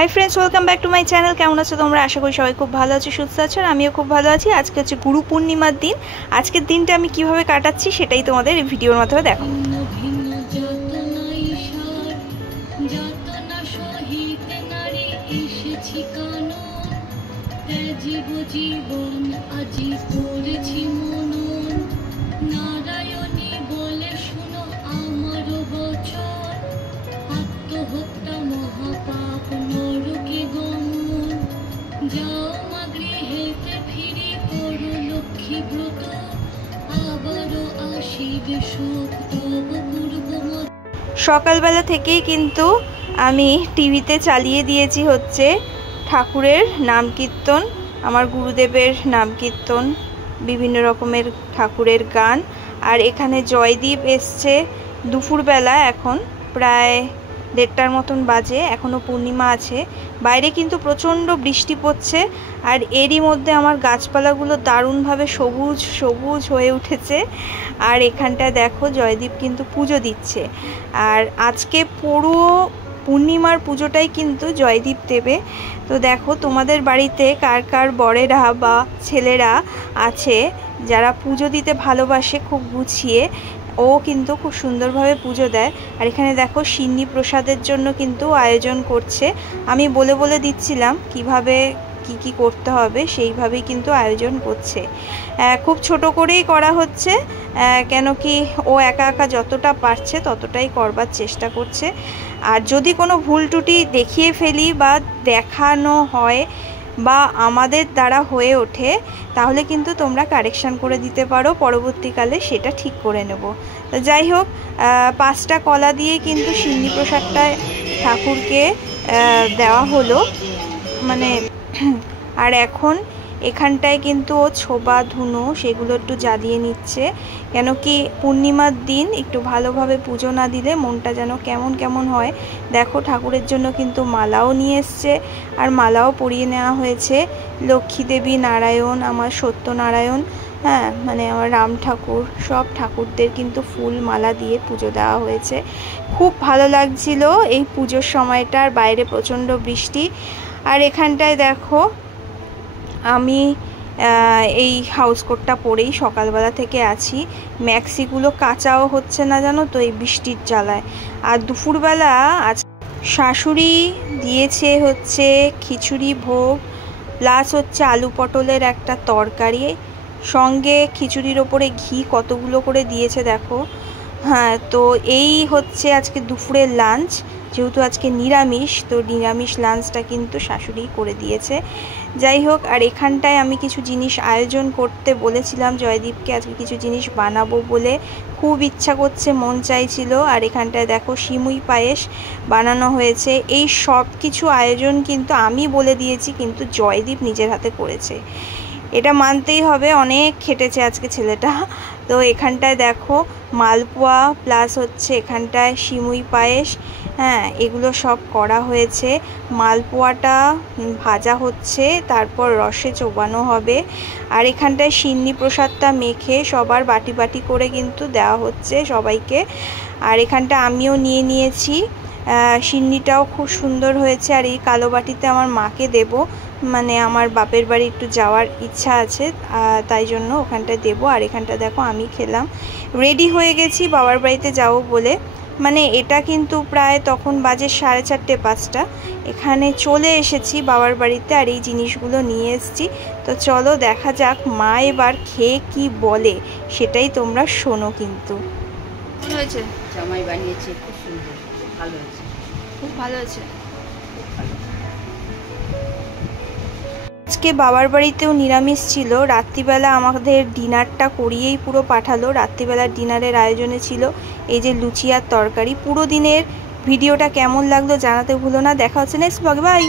High friends welcome back to my channel. केमन आछो तोमरा? आशा करी सबाई खूब भालो आछो, सुस्थ आछो। आमिও खूब भालो आछि। आज के गुरु पूर्णिमार दिन। आजकेर दिनटा आमि किभाबे काटाচ্ছি সেটাই তোমাদের এই ভিডিওর মাধ্যমে দেখো। সকালবেলা থেকেই কিন্তু আমি টিভিতে চালিয়ে দিয়েছি হচ্ছে ঠাকুরের নাম কীর্তন, আমার গুরুদেবের নাম কীর্তন, বিভিন্ন রকমের ঠাকুরের গান। আর এখানে জয়দীপ এসছে দুপুরবেলা, এখন প্রায় 1:30টার মতন বাজে, এখনও পূর্ণিমা আছে। বাইরে কিন্তু প্রচণ্ড বৃষ্টি পড়ছে, আর এরই মধ্যে আমার গাছপালাগুলো দারুণভাবে সবুজ সবুজ হয়ে উঠেছে। আর এখানটায় দেখো জয়দীপ কিন্তু পুজো দিচ্ছে, আর আজকে পুরো পূর্ণিমার পুজোটাই কিন্তু জয়দীপ দেবে। তো দেখো তোমাদের বাড়িতে কার কার বড়েরা বা ছেলেরা আছে যারা পুজো দিতে ভালোবাসে খুব গুছিয়ে, ও কিন্তু খুব সুন্দরভাবে পুজো দেয়। আর এখানে দেখো সিন্নি প্রসাদের জন্য কিন্তু আয়োজন করছে, আমি বলে বলে দিচ্ছিলাম কিভাবে কি কি করতে হবে, সেইভাবেই কিন্তু আয়োজন করছে। খুব ছোট করেই করা হচ্ছে, কেন কি ও একা একা যতটা পারছে ততটাই করবার চেষ্টা করছে। আর যদি কোনো ভুল ত্রুটি দেখিয়ে ফেলি বা দেখানো হয় বা আমাদের দ্বারা হয়ে ওঠে, তাহলে কিন্তু তোমরা কারেকশান করে দিতে পারো, পরবর্তীকালে সেটা ঠিক করে নেব। তো যাই হোক, 5টা কলা দিয়ে কিন্তু সিন্নি প্রসাদটা ঠাকুরকে দেওয়া হলো মানে। আর এখন এখানটায় কিন্তু ও ছোবা ধুনো সেগুলো একটু জ্বালিয়ে নিচ্ছে, কেন কি পূর্ণিমার দিন একটু ভালোভাবে পুজো না দিলে মনটা যেন কেমন কেমন হয়। দেখো ঠাকুরের জন্য কিন্তু মালাও নিয়ে এসছে, আর মালাও পরিয়ে নেওয়া হয়েছে। লক্ষ্মী দেবী, নারায়ণ, আমার সত্যনারায়ণ, হ্যাঁ মানে আমার রাম ঠাকুর, সব ঠাকুরদের কিন্তু ফুল মালা দিয়ে পুজো দেওয়া হয়েছে। খুব ভালো লাগছিল এই পুজোর সময়টা, আর বাইরে প্রচণ্ড বৃষ্টি। আর এখানটায় দেখো আমি এই হাউস কোটটা পরেই সকালবেলা থেকে আছি। ম্যাক্সিগুলো কাচাও হচ্ছে না জানো তো এই বৃষ্টির জ্বালায়। আর দুপুরবেলা আজ শাশুড়ি দিয়েছে হচ্ছে খিচুড়ি ভোগ, প্লাস হচ্ছে আলু পটলের একটা তরকারি, সঙ্গে খিচুড়ির ওপরে ঘি কতগুলো করে দিয়েছে দেখো। হ্যাঁ, তো এই হচ্ছে আজকে দুপুরের লাঞ্চ। যেহেতু আজকে নিরামিষ, তো নিরামিষ লাঞ্চটা কিন্তু শাশুড়ি করে দিয়েছে। যাই হোক, আর এখানটায় আমি কিছু জিনিস আয়োজন করতে বলেছিলাম জয়দীপকে, আজকে কিছু জিনিস বানাবো বলে খুব ইচ্ছা করছে, মন চাইছিল। আর এখানটায় দেখো সিমুই পায়েস বানানো হয়েছে। এই সব কিছু আয়োজন কিন্তু আমি বলে দিয়েছি, কিন্তু জয়দীপ নিজের হাতে করেছে, এটা মানতেই হবে, অনেক খেটেছে আজকে ছেলেটা। তো এখানটায় দেখো মালপোয়া, প্লাস হচ্ছে এখানটায় সিমুই পায়েস, হ্যাঁ এগুলো সব করা হয়েছে। মালপোয়াটা ভাজা হচ্ছে, তারপর রসে চোবানো হবে। আর এখানটায় সিন্নি প্রসাদটা মেখে সবার বাটি বাটি করে কিন্তু দেওয়া হচ্ছে সবাইকে। আর এখানটা আমিও নিয়ে নিয়েছি, সিন্নিটাও খুব সুন্দর হয়েছে। আর এই কালো বাটিতে আমার মাকে দেব, মানে আমার বাপের বাড়ি একটু যাওয়ার ইচ্ছা আছে, তাই জন্য ওখানটায় দেবো। আর এখানটা দেখো আমি খেলাম, রেডি হয়ে গেছি বাবার বাড়িতে যাব বলে। মানে এটা কিন্তু প্রায় তখন বাজে 4:30 5টা, এখানে চলে এসেছি বাবার বাড়িতে, আর এই জিনিসগুলো নিয়ে এসেছি। তো চলো দেখা যাক মা এবার খেয়ে কি বলে, সেটাই তোমরা শোনো। কিন্তু কেমন হয়েছে? জামাই বানিয়েছে, খুব সুন্দর, ভালো হয়েছে, খুব ভালো হয়েছে। আজকে বাবার বাড়িতেও নিরামিষ ছিল। রাত্রিবেলা আমাদের ডিনারটা করিয়েই পুরো পাঠালো। রাত্রিবেলার ডিনারের আয়োজনে ছিল এই যে লুচি আর তরকারি। পুরো দিনের ভিডিওটা কেমন লাগলো জানাতে ভুলো না। দেখা হচ্ছে নেক্সট ব্লগে, বাই।